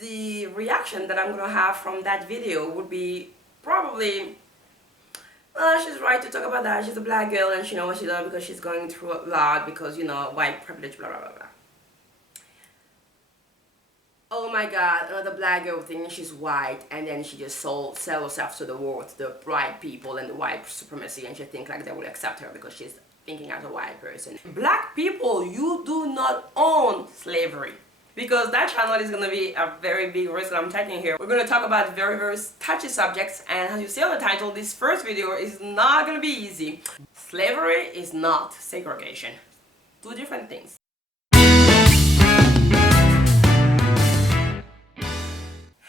the reaction that I'm gonna have from that video would be probably, well, she's right to talk about that. She's a black girl and she knows what she does because she's going through a lot because, you know, white privilege, blah, blah, blah, blah. Oh my god, another black girl thinking she's white and then she just sell herself to the world, to the white people and the white supremacy, and she think like they will accept her because she's thinking as a white person. Black people, you do not own slavery. Because that channel is going to be a very big risk that I'm taking here. We're going to talk about very, very touchy subjects, and as you see on the title, this first video is not going to be easy. Slavery is not segregation. Two different things.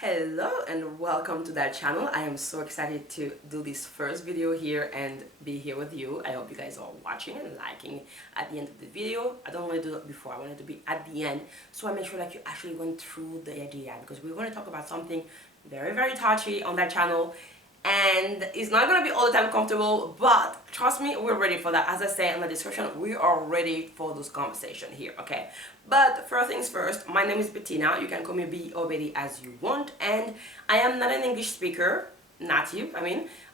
Hello and welcome to that channel. I am so excited to do this first video here and be here with you. I hope you guys are watching and liking at the end of the video. I don't want to do it before, I want it to be at the end, so I make sure that you actually went through the idea, because we're going to talk about something very, very touchy on that channel, and it's not going to be all the time comfortable, but trust me, we're ready for that. As I say in the description, we are ready for this conversation here, okay? But first things first, my name is Bettina. You can call me B or Betty as you want, and I am not an English speaker, native.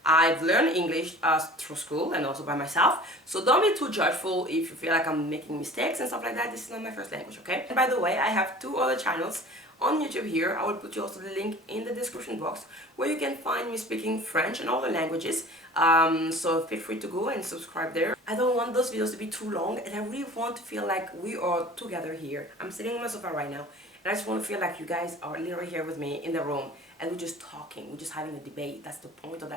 I've learned English through school and also by myself, so don't be too judgeful if you feel like I'm making mistakes and stuff like that. This is not my first language, okay? And by the way, I have two other channels on YouTube here. I will put you also the link in the description box where you can find me speaking French and other languages, so feel free to go and subscribe there. I don't want those videos to be too long, and I really want to feel like we are together here. I'm sitting on my sofa right now, and I just want to feel like you guys are literally here with me in the room, and we're just talking, we're just having a debate. That's the point of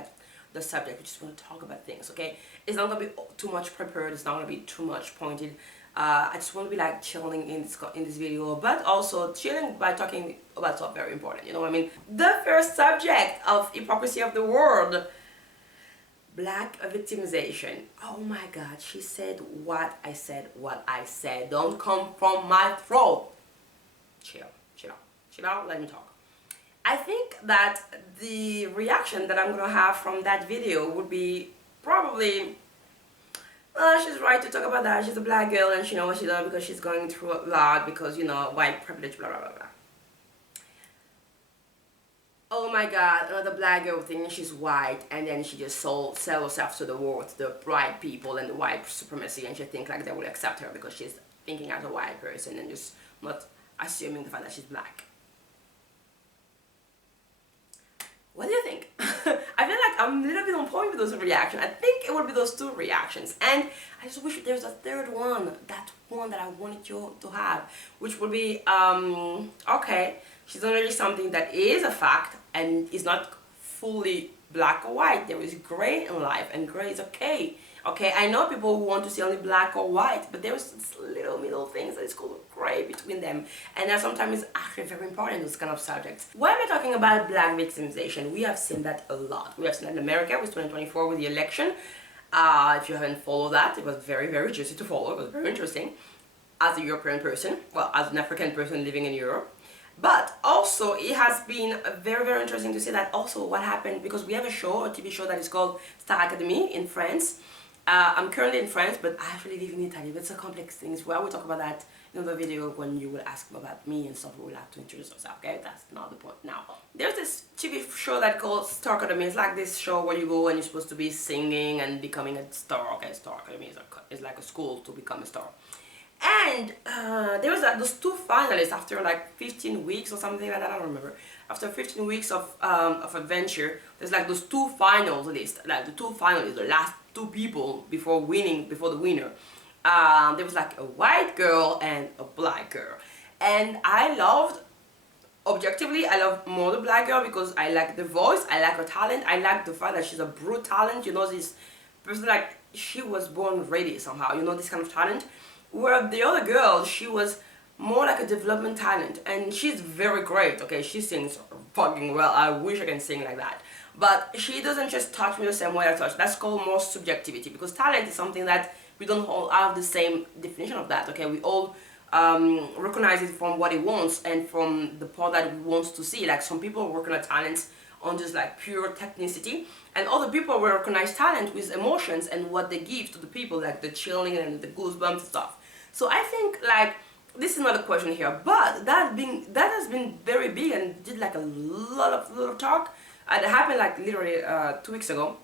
the subject. We just want to talk about things, okay? It's not going to be too much prepared, it's not going to be too much pointed. I just want to be like chilling in this video, but also chilling by talking about stuff very important, you know what I mean? The first subject of hypocrisy of the world, black victimization. Oh my god, she said what I said. Don't come from my throat. Chill out, let me talk. I think that the reaction that I'm gonna have from that video would be probably, well, she's right to talk about that. She's a black girl and she knows what she does because she's going through a lot because, you know, white privilege, blah, blah, blah, blah. Oh my god, another black girl thinking she's white and then she just sell herself to the world, to the white people and the white supremacy, and she think like they will accept her because she's thinking as a white person and just not assuming the fact that she's black. What do you think? I feel like I'm a little bit on point with those reactions. I think it would be those two reactions, and I just wish there's a third one, that one that I wanted you to have, which would be, okay, she's already something that is a fact and is not fully black or white. There is gray in life, and gray is okay. Okay, I know people who want to see only black or white, but there's little middle things that is called gray between them, and that sometimes is actually very important in those kind of subjects. When we're talking about black victimization, we have seen that a lot. We have seen that in America with 2024 with the election. If you haven't followed that, it was very, very juicy to follow. It was very interesting as a European person, well, as an African person living in Europe. But also, it has been very, very interesting to see that also what happened, because we have a show, a TV show that is called Star Academy in France. I'm currently in France, but I actually live in Italy. It's a complex thing. Well, we'll talk about that in the video when you will ask about me and stuff. We will have to introduce ourselves, okay? That's not the point now. There's this TV show that called Star Academy. It's like this show where you go and you're supposed to be singing and becoming a star, okay? Star Academy is like a school to become a star. And there was those two finalists after like 15 weeks or something like that, I don't remember. After 15 weeks of adventure, there's like those two finals list, like the two finalists, the last two people before the winner. There was like a white girl and a black girl. And I loved, objectively, I love more the black girl because I like the voice, I like her talent, I like the fact that she's a brute talent, you know, this person, like, she was born ready somehow, you know, this kind of talent. Where the other girl, she was more like a development talent, and she's very great, okay? She sings fucking well. I wish I can sing like that. But she doesn't just touch me the same way I touch. That's called more subjectivity, because talent is something that we don't all have the same definition of that, okay? We all recognize it from what it wants and from the part that we want to see. Like, some people work on a talent on just like pure technicity, and other people will recognize talent with emotions and what they give to the people, like the chilling and the goosebumps stuff. So I think like this is not a question here, but that has been very big and did like a lot of talk. It happened like literally 2 weeks ago.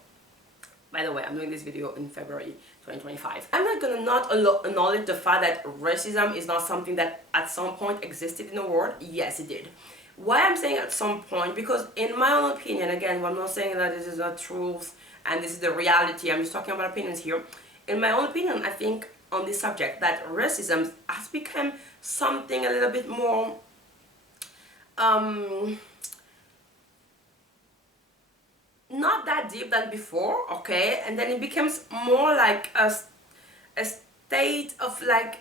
By the way, I'm doing this video in February 2025. I'm not gonna not acknowledge the fact that racism is not something that at some point existed in the world. Yes, it did. Why I'm saying at some point, because in my own opinion, again, I'm not saying that this is the truth and this is the reality, I'm just talking about opinions here. In my own opinion, I think on this subject that racism has become something a little bit more not that deep than before, okay, and then it becomes more like a state of like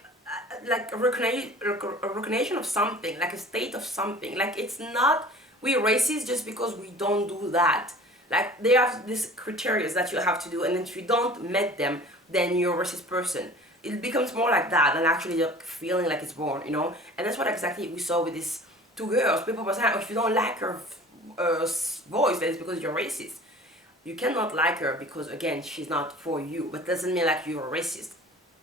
a recognition of something, like a state of something. Like it's not we racist just because we don't do that. Like they have these criteria that you have to do, and if you don't met them, then you're a racist person. It becomes more like that than actually like feeling like it's born, you know. And that's what exactly we saw with these two girls. People were saying, oh, if you don't like her voice, then it's because you're racist. You cannot like her because again she's not for you, but doesn't mean like you're a racist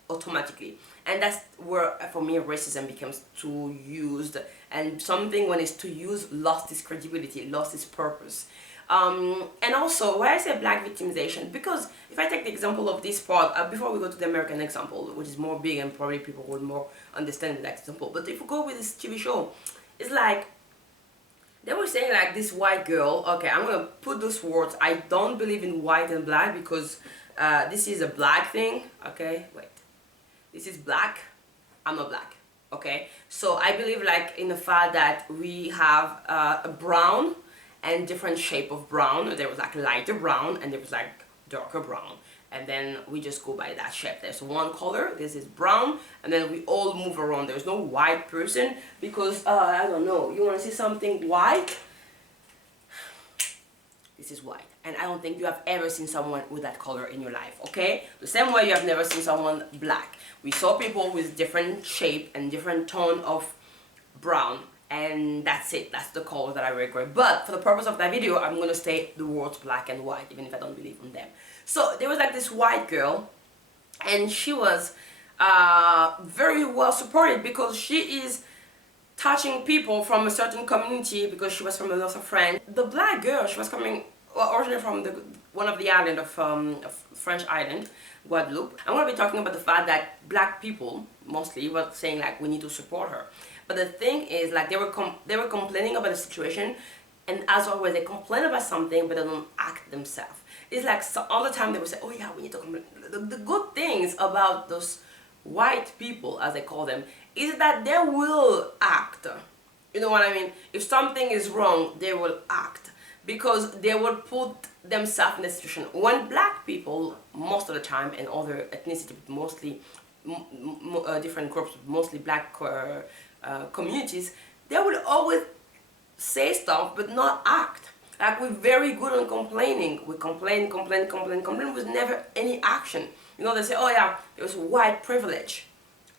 automatically. And that's where for me racism becomes too used, and something when it's too used lost its credibility, lost its purpose. And also why I say black victimization, because if I take the example of this part before we go to the American example, which is more big and probably people would more understand that example, but if we go with this TV show, it's like they were saying like this white girl, okay, I'm gonna put those words, I don't believe in white and black because this is a black thing, okay, wait, this is black, I'm not black, okay, so I believe like in the fact that we have a brown and different shape of brown. There was like lighter brown and there was like darker brown, and then we just go by that shape. There's one color, this is brown, and then we all move around. There's no white person because I don't know, you want to see something white, this is white, and I don't think you have ever seen someone with that color in your life, okay? The same way you have never seen someone black. We saw people with different shape and different tone of brown, and that's it, that's the color that I regret. But for the purpose of that video, I'm gonna say the words black and white, even if I don't believe in them. So there was like this white girl, and she was very well supported because she is touching people from a certain community because she was from the north of France. The black girl, she was coming originally from one of the island of French island, Guadeloupe. I'm gonna be talking about the fact that black people mostly were saying like we need to support her. But the thing is, like they were complaining about the situation, and as always, they complain about something, but they don't act themselves. It's like so, all the time they would say, "Oh yeah, we need to complain." The good things about those white people, as they call them, is that they will act. You know what I mean? If something is wrong, they will act because they will put themselves in the situation. When black people, most of the time, and other ethnicity, mostly different groups, mostly black communities, they will always say stuff but not act. Like we're very good on complaining. We complain with never any action. You know, they say, oh yeah, it was white privilege.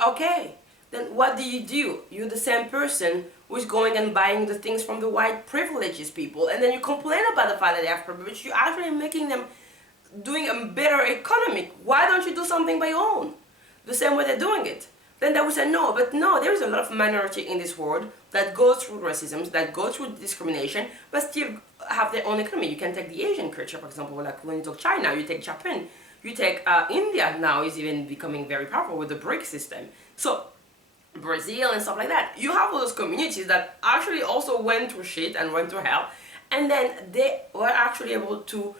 Okay, then what do? You're the same person who's going and buying the things from the white privileges people, and then you complain about the fact that they have privilege. You're actually making them doing a better economic. Why don't you do something by your own? The same way they're doing it. Then they would say no, but no, there is a lot of minority in this world that goes through racism, that goes through discrimination, but still have their own economy. You can take the Asian culture, for example, like when you talk China, you take Japan, you take India now is even becoming very powerful with the BRIC system. So Brazil and stuff like that. You have all those communities that actually also went through shit and went through hell, and then they were actually able to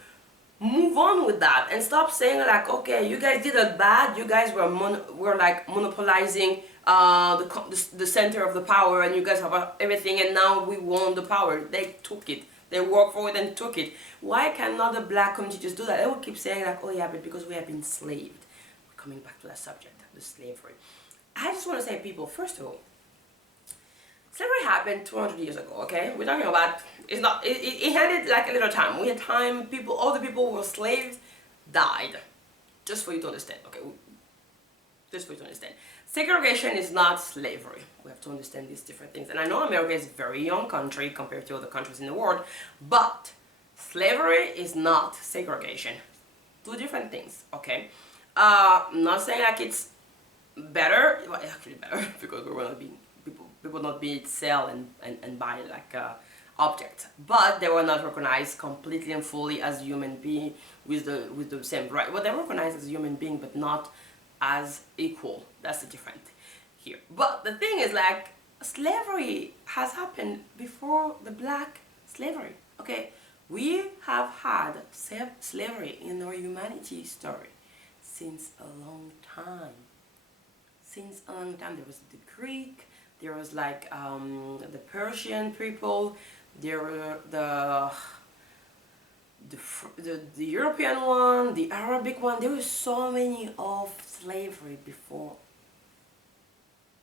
move on with that and stop saying like, okay, you guys did it bad, you guys were like monopolizing the center of the power, and you guys have everything, and now we won the power. They took it, they worked for it and took it. Why cannot the black community just do that? They will keep saying like, oh yeah, but because we have been enslaved. Coming back to that subject, the slavery. I just want to say, people, first of all, slavery happened 200 years ago, okay? We're talking about, it's not, it had like a little time. We had time, people, all the people who were slaves died. Just for you to understand, okay? Just for you to understand. Segregation is not slavery. We have to understand these different things. And I know America is a very young country compared to other countries in the world, but slavery is not segregation. Two different things, okay? I'm not saying like it's better, well, actually better, because we were not being, people not being sell and buy like object, but they were not recognized completely and fully as human being with the same right. Well, they were recognized as human being, but not as equal. That's the difference here. But the thing is, like, slavery has happened before the black slavery. Okay, we have had slavery in our humanity story since a long time. Since a long time, there was the Greek, there was like the Persian people, there were the European one, the Arabic one. There were so many of slavery before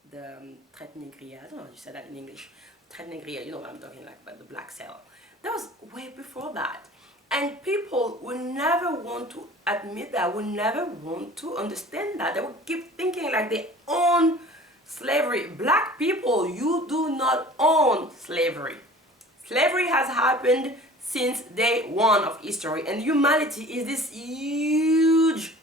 the traite négrière. I don't know how you say that in English. Traite négrière, you know what I'm talking like, about the black sale. That was way before that. And people will never want to admit that, will never want to understand that. They will keep thinking like they own slavery. Black people, you do not own slavery. Slavery has happened since day one of history, and humanity is this huge,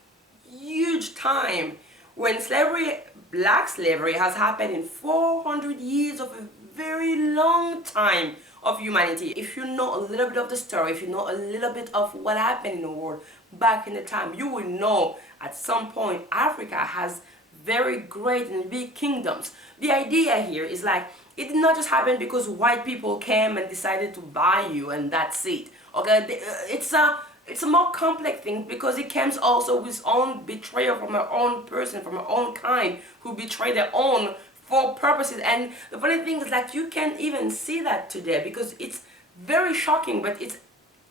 huge time when slavery, black slavery, has happened in 400 years of a very long time of humanity. If you know a little bit of the story, if you know a little bit of what happened in the world back in the time, you will know at some point Africa has very great and big kingdoms. The idea here is like, it did not just happen because white people came and decided to buy you and that's it. Okay, it's a more complex thing because it comes also with own betrayal from our own person, from our own kind, who betray their own for purposes. And the funny thing is like, you can't even see that today because it's very shocking, but it's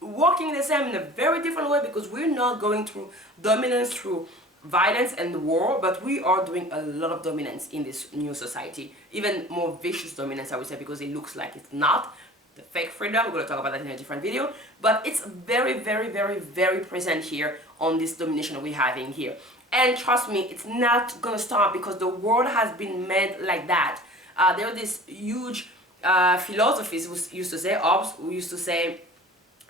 working the same in a very different way, because we're not going through dominance through violence and war, but we are doing a lot of dominance in this new society, even more vicious dominance, I would say, because it looks like it's not the fake freedom. We're going to talk about that in a different video, but it's very, very, very, very present here on this domination we're having here. And trust me, it's not gonna stop, because the world has been made like that. There are these huge philosophies who used to say, Hobbes, who used to say,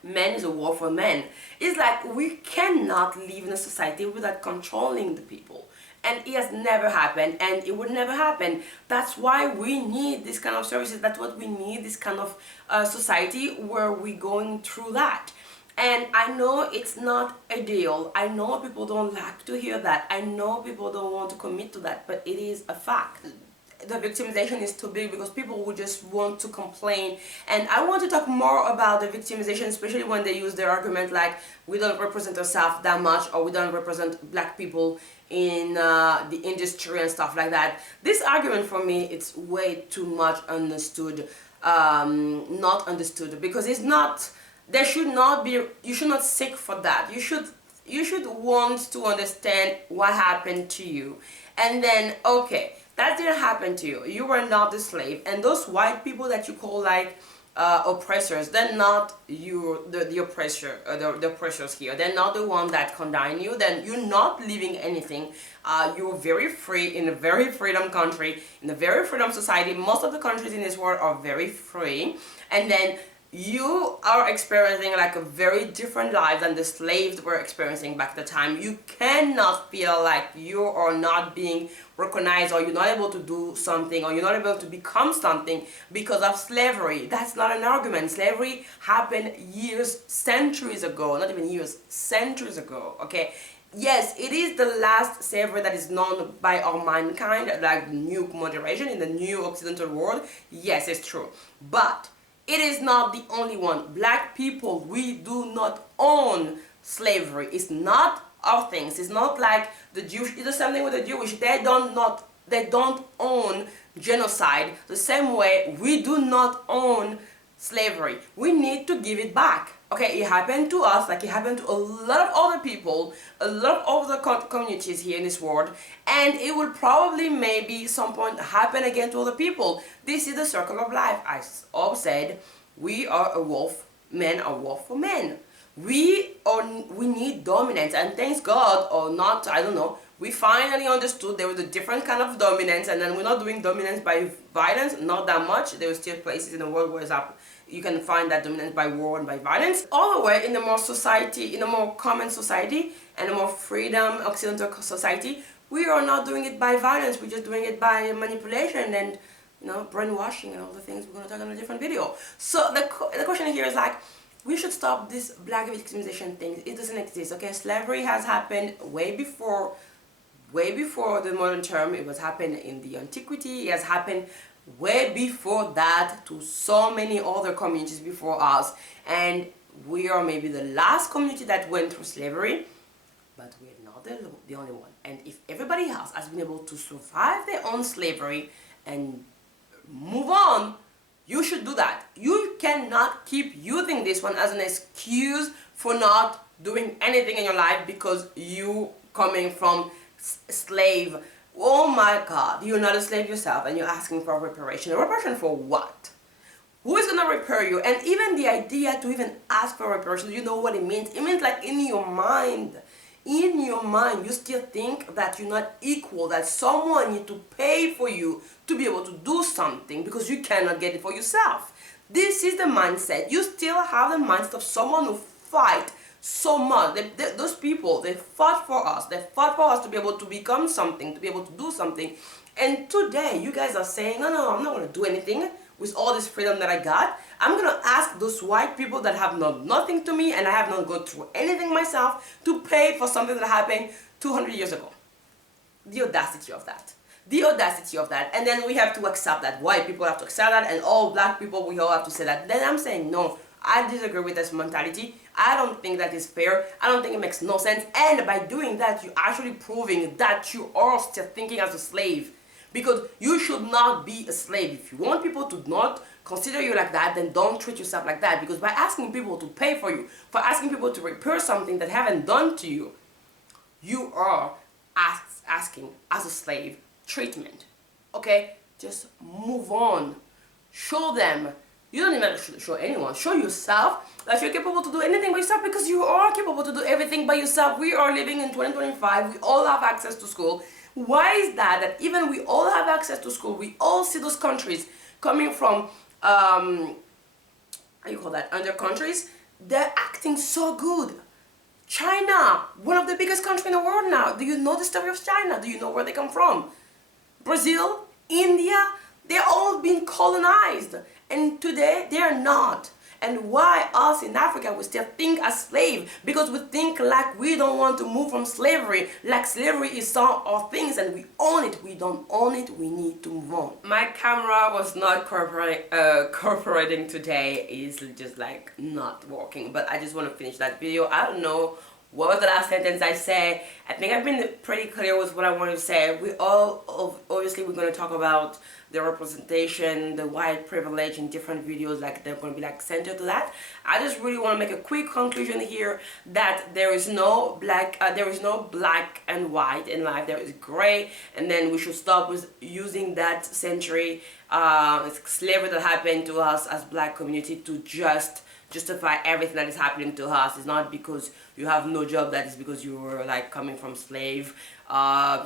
man is a war for men. It's like, we cannot live in a society without controlling the people. And it has never happened, and it would never happen. That's why we need this kind of services. That's what we need, this kind of society where we're going through that. And I know it's not ideal. I know people don't like to hear that. I know people don't want to commit to that, but it is a fact. The victimization is too big because people will just want to complain. And I want to talk more about the victimization, especially when they use their argument like, we don't represent ourselves that much, or we don't represent black people in the industry and stuff like that. This argument for me, it's way too much understood, not understood, because it's not, there should not be, you should not seek for that. You should want to understand what happened to you. And then, okay, that didn't happen to you. You were not the slave. And those white people that you call like oppressors, they're not the oppressor, the oppressors here. They're not the one that condemn you. Then you're not living anything. You're very free in a very freedom country, in a very freedom society. Most of the countries in this world are very free. And then you are experiencing like a very different life than the slaves were experiencing back at the time. You cannot feel like you are not being recognized, or you're not able to do something, or you're not able to become something because of slavery. That's not an argument. Slavery happened years, centuries ago, not even years, centuries ago, okay? Yes, it is the last slavery that is known by all mankind, like new moderation in the new Occidental world. Yes, it's true. But it is not the only one. Black people, we do not own slavery. It's not our things. It's not like the Jewish. It's the same thing with the Jewish. They don't own genocide the same way we do not own slavery. We need to give it back. Okay, it happened to us like it happened to a lot of other people, a lot of other communities here in this world, and it will probably maybe some point happen again to other people. This is the circle of life. I always said, we are a wolf, men are wolf for men. We need dominance, and thanks God, or not, I don't know, we finally understood there was a different kind of dominance, and then we're not doing dominance by violence, not that much. There are still places in the world where you can find that dominance by war and by violence. All the way in a more society, in a more common society, and a more freedom Occidental society, We are not doing it by violence, we're just doing it by manipulation and, you know, brainwashing and all the things we're going to talk in a different video. So the question here is like, we should stop this black victimization thing. It doesn't exist, okay? Slavery has happened way before the modern term. It was happened in the antiquity. It has happened way before that to so many other communities before us, and we are maybe the last community that went through slavery, but we're not the only one. And if everybody else has been able to survive their own slavery and move on, you should do that. You cannot keep using this one as an excuse for not doing anything in your life because you coming from slave. Oh my God, you're not a slave yourself and you're asking for reparation. Reparation for what? Who is going to repair you? And even the idea to even ask for reparation, you know what it means? It means like in your mind, you still think that you're not equal, that someone needs to pay for you to be able to do something because you cannot get it for yourself. This is the mindset. You still have the mindset of someone who fight so much. Those people, they fought for us. They fought for us to be able to become something, to be able to do something. And today, you guys are saying, no, I'm not going to do anything with all this freedom that I got. I'm going to ask those white people that have done nothing to me and I have not gone through anything myself to pay for something that happened 200 years ago. The audacity of that. The audacity of that. And then we have to accept that. White people have to accept that, and all black people, we all have to say that. Then I'm saying, no, I disagree with this mentality. I don't think that is fair. I don't think it makes no sense. And by doing that, you're actually proving that you are still thinking as a slave. Because you should not be a slave. If you want people to not consider you like that, then don't treat yourself like that. Because by asking people to pay for you, for asking people to repair something that haven't done to you, you are asking as a slave treatment. Okay? Just move on. Show them. You don't even have to show anyone. Show yourself that you're capable to do anything by yourself, because you are capable to do everything by yourself. We are living in 2025. We all have access to school. Why is that? That even we all have access to school, we all see those countries coming from, how you call that, under countries, they're acting so good. China, one of the biggest countries in the world now. Do you know the story of China? Do you know where they come from? Brazil, India, they're all being colonized. And today, they're not. And why us in Africa, we still think as slaves? Because we think like we don't want to move from slavery. Like slavery is some of things and we own it. We don't own it. We need to move on. My camera was not cooperating today. It's just like not working. But I just want to finish that video. I don't know what was the last sentence I said. I think I've been pretty clear with what I want to say. We all, obviously we're going to talk about the representation, the white privilege in different videos, like they're going to be like centered to that. I just really want to make a quick conclusion here that there is no black and white in life. There is gray, and then we should stop with using that century slavery that happened to us as black community to just justify everything that is happening to us. It's not because you have no job that is because you were like coming from slave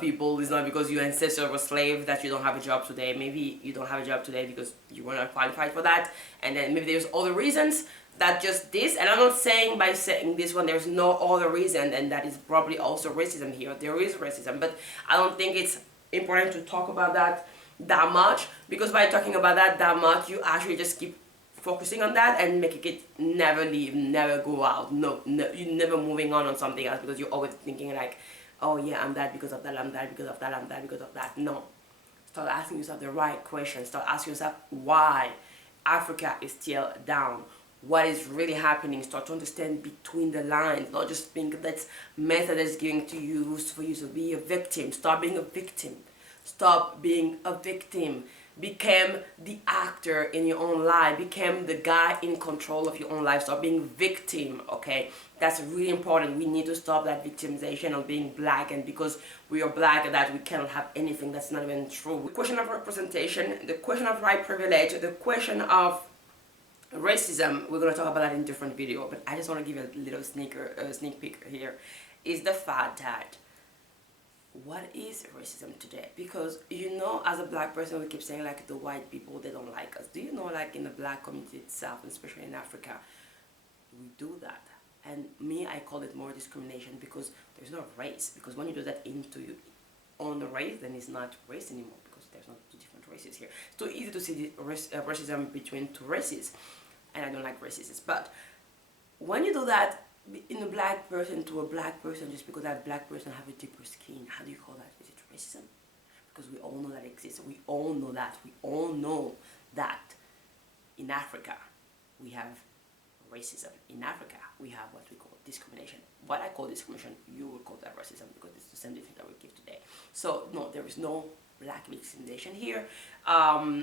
people. It's not because your ancestors were slave that you don't have a job today. Maybe you don't have a job today because you were not qualified for that, and then maybe there's other reasons that just this. And I'm not saying by saying this one there's no other reason, and that is probably also racism here. There is racism, but I don't think it's important to talk about that much, because by talking about that much, you actually just keep focusing on that and making it never leave, never go out. No, you're never moving on something else because you're always thinking like, oh yeah, I'm that because of that, I'm that because of that, I'm that because of that. No. Start asking yourself the right questions. Start asking yourself why Africa is still down. What is really happening? Start to understand between the lines. Not just think that method is going to use for you to be a victim. Stop being a victim. Stop being a victim. Become the actor in your own life. Become the guy in control of your own life. Stop being victim, okay? That's really important. We need to stop that victimization of being black, and because we are black that we cannot have anything. That's not even true. The question of representation, the question of white privilege, the question of racism, we're going to talk about that in different video, but I just want to give a little sneak peek here, is the fact that what is racism today? Because you know, as a black person, we keep saying like the white people, they don't like us. Do you know, like in the black community itself, and especially in Africa, we do that. And me, I call it more discrimination, because there's no race. Because when you do that into you, own the race, then it's not race anymore, because there's not two different races here. It's too easy to see the racism between two races, and I don't like racists. But when you do that in a black person to a black person, just because that black person have a deeper skin, how do you call that? Is it racism? Because we all know that exists. We all know that. We all know that in Africa we have racism. In Africa we have what we call discrimination. What I call discrimination, you will call that racism, because it's the same difference that we give today. So no, there is no black victimization here,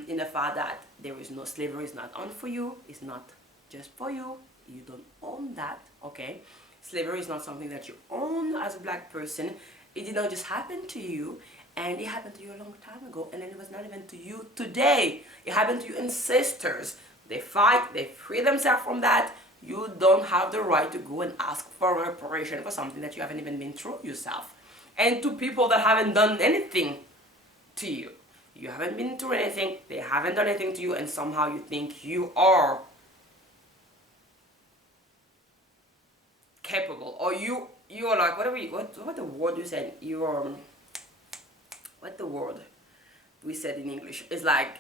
in the fact that there is no slavery. Is not on for you. It's not just for you. You don't own that, okay? Slavery is not something that you own as a black person. It did not just happen to you, and it happened to you a long time ago, and then it was not even to you today. It happened to your ancestors. They fight, they free themselves from that. You don't have the right to go and ask for reparation for something that you haven't even been through yourself. And to people that haven't done anything to you. You haven't been through anything, they haven't done anything to you, and somehow you think you are capable, or you are like, what the word you said? You are, what the word we said in English? It's like,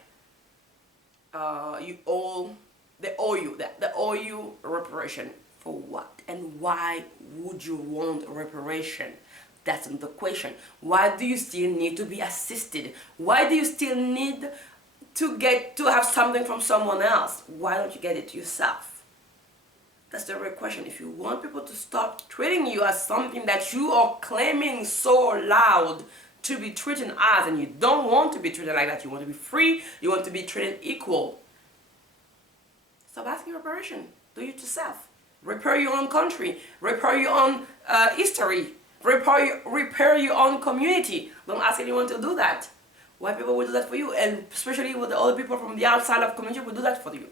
they owe you reparation. For what? And why would you want reparation? That's the question. Why do you still need to be assisted? Why do you still need to have something from someone else? Why don't you get it yourself? That's the real question. If you want people to stop treating you as something that you are claiming so loud to be treated as, and you don't want to be treated like that, you want to be free, you want to be treated equal, stop asking reparation. Do it yourself. Repair your own country. Repair your own history. Repair your own community. Don't ask anyone to do that. White people will do that for you, and especially with the other people from the outside of the community will do that for you.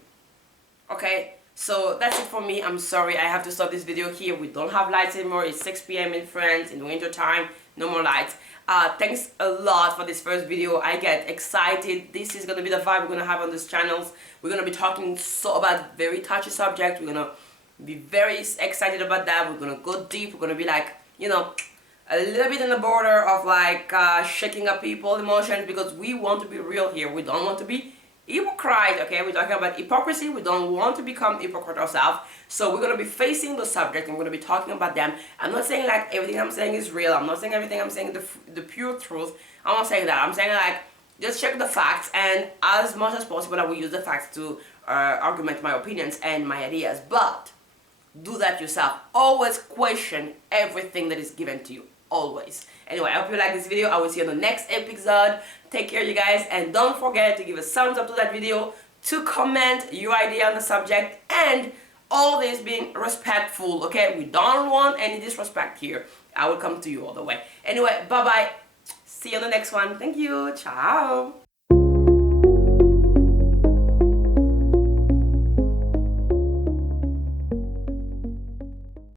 Okay? So that's it for me. I'm sorry, I have to stop this video here. We don't have lights anymore. It's 6 p.m. in France, in winter time. No more lights. Thanks a lot for this first video. I get excited. This is going to be the vibe we're going to have on this channel. We're going to be talking about very touchy subject. We're going to be very excited about that. We're going to go deep. We're going to be like, you know, a little bit in the border of like shaking up people's emotions, because we want to be real here. We don't want to be hypocrite, okay? We're talking about hypocrisy. We don't want to become hypocrite ourselves. So we're going to be facing those subjects, and we're going to be talking about them. I'm not saying like everything I'm saying is real. I'm not saying everything I'm saying the pure truth. I'm not saying that. I'm saying like, just check the facts, and as much as possible I will use the facts to argument my opinions and my ideas. But do that yourself. Always question everything that is given to you. Always. Anyway, I hope you like this video. I will see you on the next episode. Take care, you guys, and don't forget to give a thumbs up to that video, to comment your idea on the subject, and all this being respectful, okay? We don't want any disrespect here. I will come to you all the way. Anyway, bye bye. See you on the next one. Thank you. Ciao.